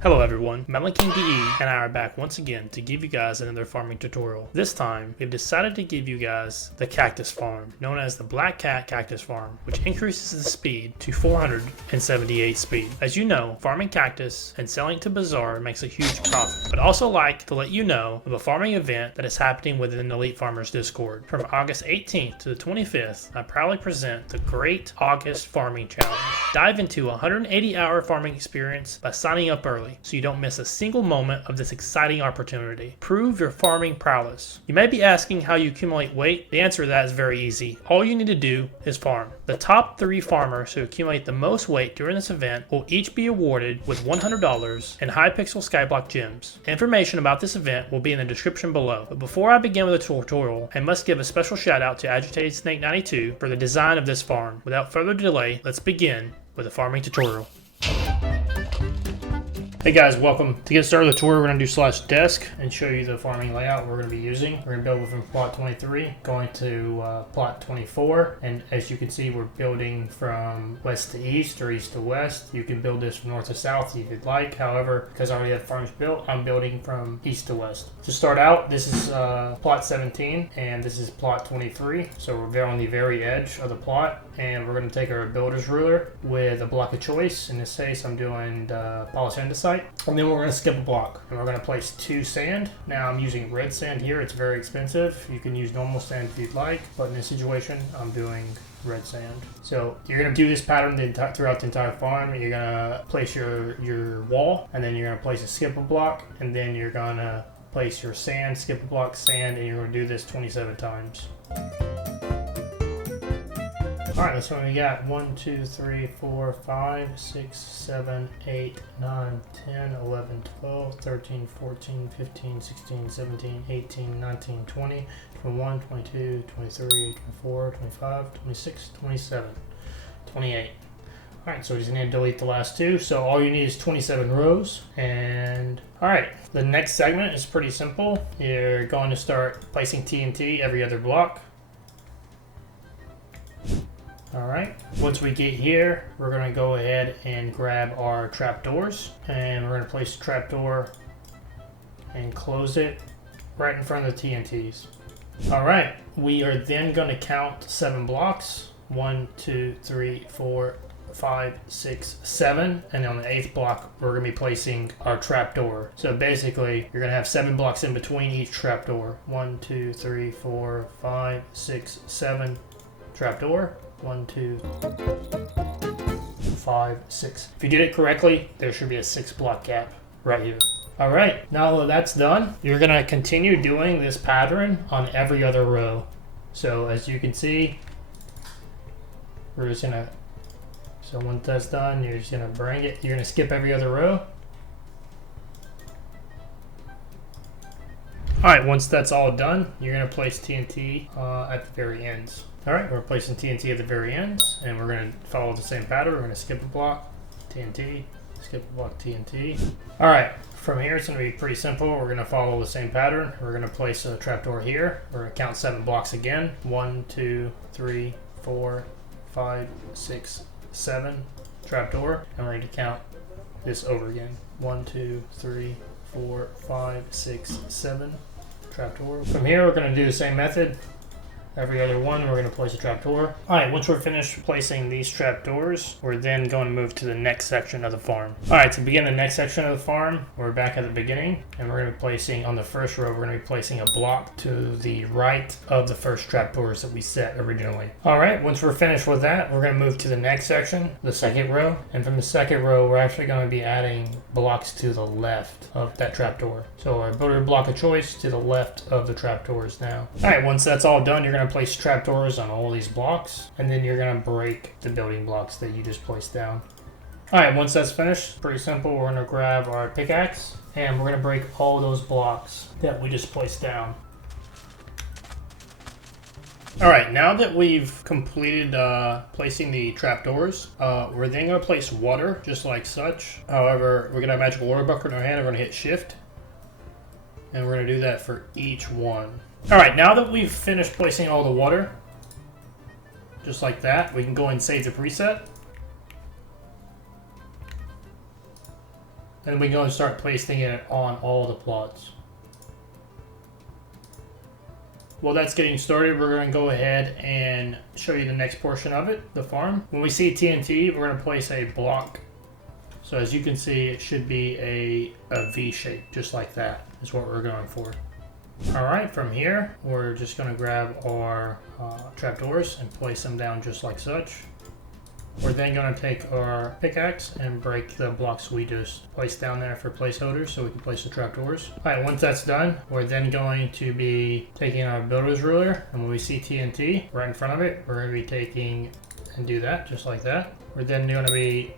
Hello everyone, MelonKingDe's and I are back once again to give you guys another farming tutorial. This time, we've decided to give you guys the cactus farm, known as the BlackCat Cactus Farm, which increases the speed to 478 speed. As you know, farming cactus and selling to Bazaar makes a huge profit, but also like to let you know of a farming event that is happening within the Elite Farmers Discord. From August 18th to the 25th, I proudly present the Great August Farming Challenge. Dive into a 180-hour farming experience by signing up early, so you don't miss a single moment of this exciting opportunity. Prove your farming prowess. You may be asking how you accumulate weight. The answer to that is very easy. All you need to do is farm. The top 3 farmers who accumulate the most weight during this event will each be awarded with $100 in Hypixel Skyblock Gems. Information about this event will be in the description below. But before I begin with the tutorial, I must give a special shout out to Agitated Snake 92 for the design of this farm. Without further delay, let's begin with the farming tutorial. Hey guys, welcome. To get started with the tour, we're going to do /desk and show you the farming layout we're going to be using. We're going to build from plot 23, going to plot 24, and as you can see, we're building from west to east or east to west. You can build this from north to south if you'd like. However, because I already have farms built, I'm building from east to west. To start out, this is plot 17, and this is plot 23. So we're on the very edge of the plot, and we're going to take our builder's ruler with a block of choice. In this case, I'm doing polished andesite. And then we're going to skip a block, and we're going to place 2 sand. Now I'm using red sand here. It's very expensive. You can use normal sand if you'd like, but in this situation, I'm doing red sand. So you're going to do this pattern throughout the entire farm. You're going to place your wall, and then you're going to place a skip a block, and then you're going to place your sand, skip a block, sand, and you're going to do this 27 times. Alright, that's what we got. 1, 2, 3, 4, 5, 6, 7, 8, 9, 10, 11, 12, 13, 14, 15, 16, 17, 18, 19, 20, 21, 22, 23, 24, 25, 26, 27, 28. Alright, so we just need to delete the last 2. So all you need is 27 rows. And alright, the next segment is pretty simple. You're going to start placing TNT every other block. Alright, once we get here, we're going to go ahead and grab our trapdoors, and we're going to place the trapdoor and close it right in front of the TNTs. Alright, we are then going to count 7 blocks. 1, 2, 3, 4, 5, 6, 7, and on the 8th block we're going to be placing our trapdoor. So basically you're going to have 7 blocks in between each trapdoor. 1, 2, 3, 4, 5, 6, 7 trapdoor. 1, 2, 5, 6. If you did it correctly, there should be a 6 block gap right here. Alright, now that that's done, you're going to continue doing this pattern on every other row. So as you can see, we're just going to, so once that's done, you're just going to bring it, you're going to skip every other row. Alright, once that's all done, you're going to place TNT at the very ends. Alright, we're placing TNT at the very ends, and we're going to follow the same pattern. We're going to skip a block, TNT, skip a block, TNT. Alright, from here it's going to be pretty simple. We're going to follow the same pattern. We're going to place a trapdoor here. We're going to count 7 blocks again. 1, 2, 3, 4, 5, 6, 7 trapdoor, and we're going to count this over again. 1, 2, 3, 4, 5, 6, 7 trapdoor. From here we're going to do the same method. Every other one, we're going to place a trapdoor. Alright, once we're finished placing these trapdoors, we're then going to move to the next section of the farm. Alright, to begin the next section of the farm, we're back at the beginning, and we're going to be placing, on the first row, we're going to be placing a block to the right of the first trapdoors that we set originally. Alright, once we're finished with that, we're going to move to the next section, the second row, and from the second row, we're actually going to be adding blocks to the left of that trapdoor. So our builder block of choice to the left of the trapdoors now. Alright, once that's all done, you're going to place trapdoors on all these blocks, and then you're going to break the building blocks that you just placed down. Alright, once that's finished, pretty simple, we're going to grab our pickaxe, and we're going to break all those blocks that we just placed down. Alright, now that we've completed placing the trapdoors, we're then going to place water, just like such. However, we're going to have a magical water bucket in our hand, we're going to hit shift, and we're going to do that for each one. Alright, now that we've finished placing all the water, just like that, we can go and save the preset. And we go and start placing it on all the plots. While that's getting started, we're going to go ahead and show you the next portion of it, the farm. When we see TNT, we're going to place a block. So as you can see, it should be a V shape, just like that is what we're going for. Alright, from here, we're just going to grab our trapdoors and place them down just like such. We're then going to take our pickaxe and break the blocks we just placed down there for placeholders so we can place the trapdoors. Alright, once that's done, we're then going to be taking our builder's ruler, and when we see TNT right in front of it, we're going to be taking and do that just like that. We're then going to be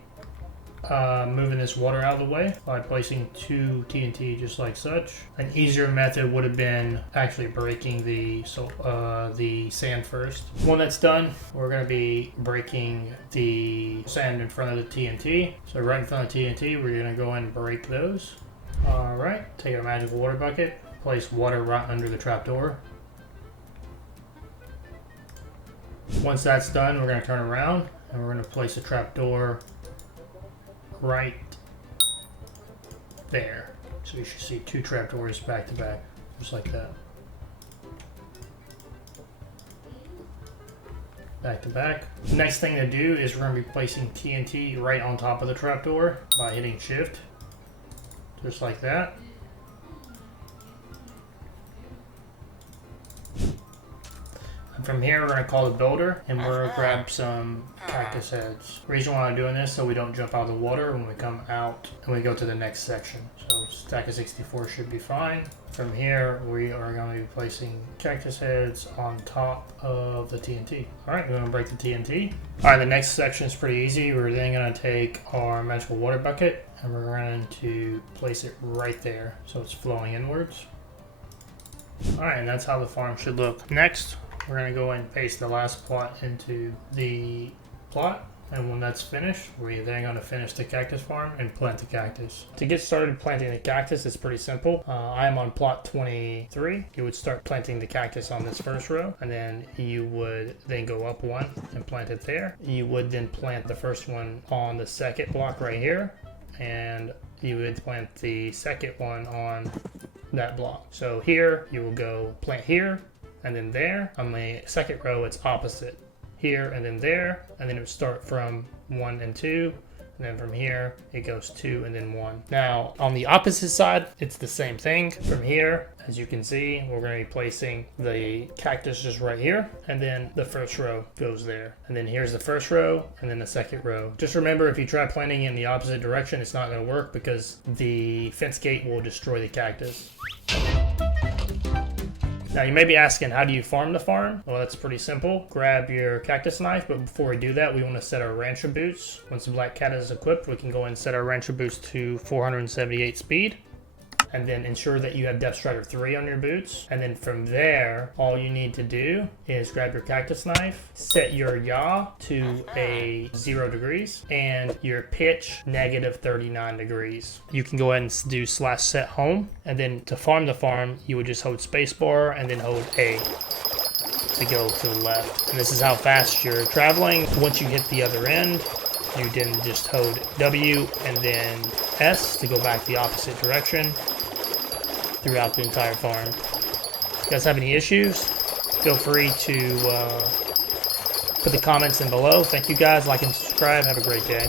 moving this water out of the way by placing 2 TNT just like such. An easier method would have been actually breaking the sand first. When that's done, we're going to be breaking the sand in front of the TNT. So right in front of the TNT, we're going to go in and break those. Alright, take a magic water bucket, place water right under the trapdoor. Once that's done, we're going to turn around and we're going to place a trapdoor right there. So you should see 2 trapdoors back to back, just like that. Back to back. Next thing to do is we're going to be placing TNT right on top of the trapdoor by hitting shift, just like that. From here, we're going to call the builder, and we're going to grab some cactus heads. The reason why I'm doing this is so we don't jump out of the water when we come out and we go to the next section. So stack of 64 should be fine. From here, we are going to be placing cactus heads on top of the TNT. Alright, we're going to break the TNT. Alright, the next section is pretty easy. We're then going to take our magical water bucket, and we're going to place it right there so it's flowing inwards. Alright, and that's how the farm should look. Next, we're going to go and paste the last plot into the plot, and when that's finished, we're then going to finish the cactus farm and plant the cactus. To get started planting the cactus, it's pretty simple. I am on plot 23. You would start planting the cactus on this first row, and then you would then go up 1 and plant it there. You would then plant the first one on the second block right here, and you would plant the second one on that block. So here, you will go plant here, and then there. On the second row, it's opposite. Here and then there, and then it would start from 1 and 2, and then from here it goes 2 and then 1. Now on the opposite side, it's the same thing. From here, as you can see, we're going to be placing the cactus just right here, and then the first row goes there, and then here's the first row and then the second row. Just remember, if you try planting in the opposite direction, it's not going to work because the fence gate will destroy the cactus. Now you may be asking, how do you farm the farm? Well, that's pretty simple. Grab your cactus knife, but before we do that, we want to set our rancher boots. Once the black cat is equipped, we can go and set our rancher boots to 478 speed. And then ensure that you have depth strider 3 on your boots. And then from there, all you need to do is grab your cactus knife, set your yaw to a 0 degrees, and your pitch -39 degrees. You can go ahead and do /set home. And then to farm the farm, you would just hold spacebar and then hold A to go to the left. And this is how fast you're traveling. Once you hit the other end, you then just hold W and then S to go back the opposite direction throughout the entire farm. If you guys have any issues, feel free to put the comments in below. Thank you guys. Like and subscribe. Have a great day.